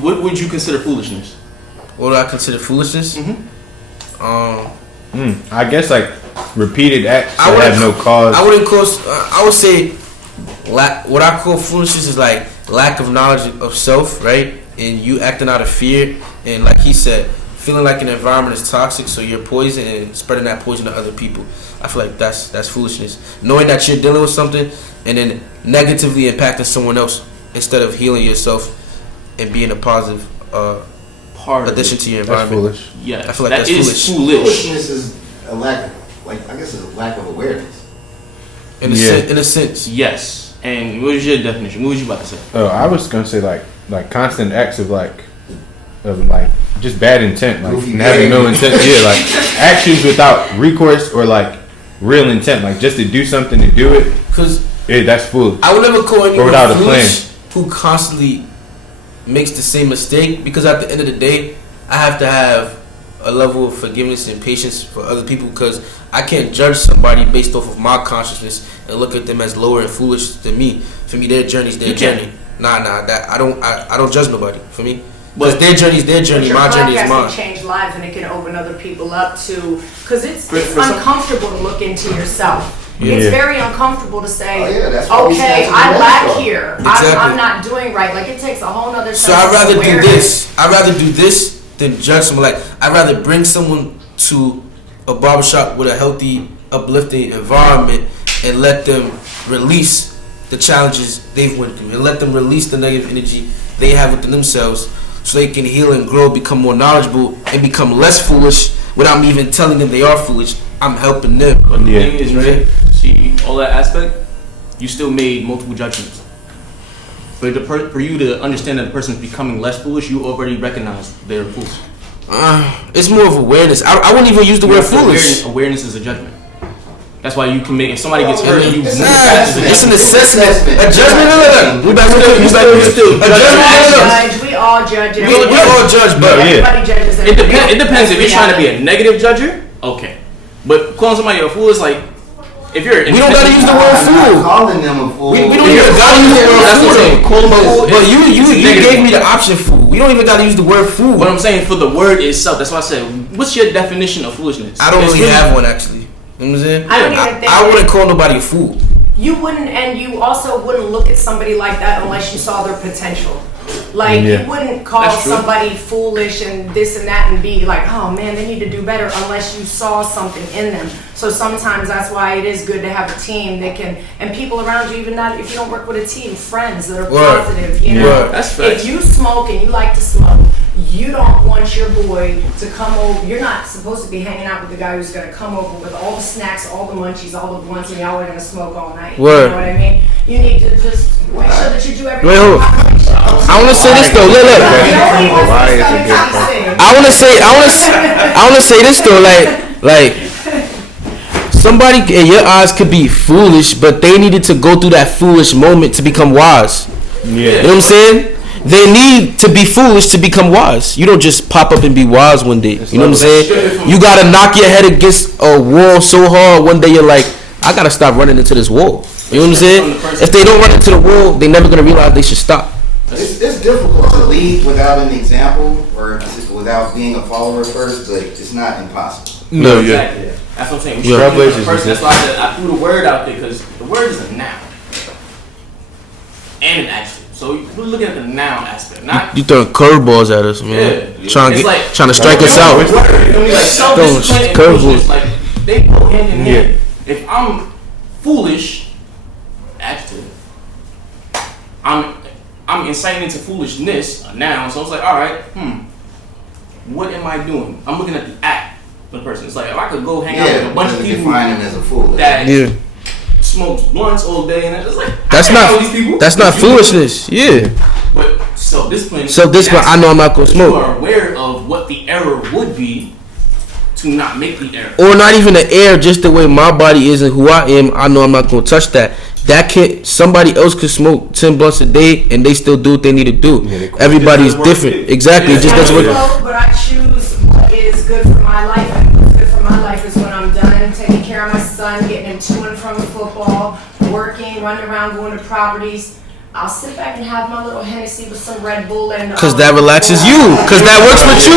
What would you consider foolishness? What do I consider foolishness? I guess like repeated acts that have no cause. I wouldn't call. I would say, what I call foolishness is like lack of knowledge of self, right? And you acting out of fear, and like he said, feeling like an environment is toxic, so you're poison and spreading that poison to other people. I feel like that's foolishness. Knowing that you're dealing with something and then negatively impacting someone else instead of healing yourself and being a positive addition to your environment. That's foolish. Yeah, I feel like that's foolish. Foolishness is a lack of awareness. In a sense. Yes. And what was your definition? What was you about to say? Oh, I was gonna say like constant acts of just bad intent, like having no intent. Yeah, like actions without recourse or like real intent, like just to do something to do it. Cause that's foolish. I would never call anyone without foolish who constantly makes the same mistake, because at the end of the day, I have to have a level of forgiveness and patience for other people, because I can't judge somebody based off of my consciousness and look at them as lower and foolish than me. For me, their journey is their journey. That I don't judge nobody. For me, but their journey is their journey. My journey is mine. Can change lives, and it can open other people up to, because it's uncomfortable to look into yourself. Yeah. It's very uncomfortable to say, okay, I lack here. Exactly. I'm not doing right. Like, it takes a whole nother. So I'd rather do this. I'd rather do this than judge someone. Like, I'd rather bring someone to a barbershop with a healthy, uplifting environment and let them release the challenges they've went through, and let them release the negative energy they have within themselves, so they can heal and grow, become more knowledgeable, and become less foolish without me even telling them they are foolish. I'm helping them. But the thing is, right? See, all that aspect, you still made multiple judgments. For you to understand that the person is becoming less foolish, you already recognize they're foolish. It's more of awareness. I wouldn't even use the word foolish. Awareness is a judgment. That's why you can make, if somebody gets hurt, you it's an assessment. A judgment. We still judge. We all judge. We all judge, but everybody judges. It depends. If you're trying to be a negative judger, okay. But calling somebody a fool is like, if you're, we don't gotta use the word fool. Calling them a fool. We don't even gotta use the word fool. Call them a fool. But you gave me the option fool. We don't even gotta use the word fool. What I'm saying, for the word itself, that's why I said, what's your definition of foolishness? I don't really have one, actually. You know what I'm saying? I wouldn't call nobody a fool. You wouldn't, and you also wouldn't look at somebody like that unless you saw their potential. Like, you wouldn't call somebody foolish and this and that and be like, oh man, they need to do better, unless you saw something in them. So sometimes that's why it is good to have a team that can, and people around you, even not if you don't work with a team, friends that are positive, you know. If you smoke and you like to smoke, you don't want your boy to come over. You're not supposed to be hanging out with the guy who's going to come over with all the snacks, all the munchies, all the blunts, and y'all are going to smoke all night. You know what I mean? You need to just make sure that you do everything. I want to say this though. Look. I want to say this though. Like somebody in your eyes could be foolish, but they needed to go through that foolish moment to become wise. Yeah. You know what I'm saying? They need to be foolish to become wise. You don't just pop up and be wise one day. You know what I'm saying? You gotta knock your head against a wall so hard one day you're like, I gotta stop running into this wall. You know what I'm saying? If they don't run into the wall, they're never gonna realize they should stop. It's difficult to lead without an example or without being a follower first, but it's not impossible. No, exactly. That's what I'm saying. That's why I threw the word out there, because the word is a noun and an action. So we're looking at the noun aspect. Not you throwing curveballs at us, man. Yeah. Trying to strike us out. Like curveballs. Like they go hand in hand. If I'm foolish, adjective, I'm inciting into foolishness, a noun. So it's like, all right, what am I doing? I'm looking at the act of the person. It's like, if I could go hang out with a bunch of people as a fool, that smokes blunts all day, and it's like, that's not foolishness. Yeah. But self-discipline. I know I'm not gonna smoke. You are aware of what the error would be to not make the error. Or not even the error, just the way my body is and who I am. I know I'm not gonna touch that. Somebody else could smoke 10 blunts a day and they still do what they need to do. Everybody's different. Exactly. It just doesn't work. But I choose what is good for my life. And what's good for my life is when I'm done taking care of my son, getting him to and from football, working, running around, going to properties. I'll sit back and have my little Hennessy with some Red Bull and. Cause that relaxes you. Cause that works with you.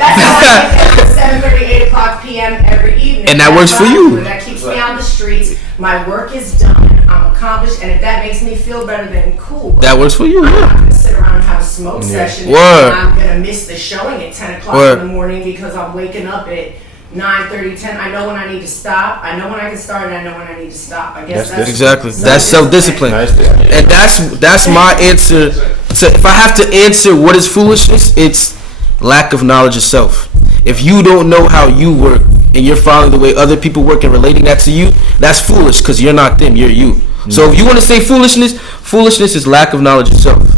That's how I get 7:30, 8 o'clock p.m. every evening. And that works for you. That keeps me on the streets. My work is done. I'm accomplished, and if that makes me feel better, then cool. That works for you. I'm Yeah. not gonna sit around and have a smoke session. Word. And I'm gonna miss the showing at 10 o'clock Word. in the morning because I'm waking up at 9:30, 10. I know when I need to stop. I know when I can start, and I know when I need to stop. I guess that's Exactly. That's self-discipline. Nice. And that's my answer. So if I have to answer what is foolishness, it's lack of knowledge of self. If you don't know how you work and you're following the way other people work and relating that to you, that's foolish because you're not them, you're you. So if you want to say foolishness is lack of knowledge of self.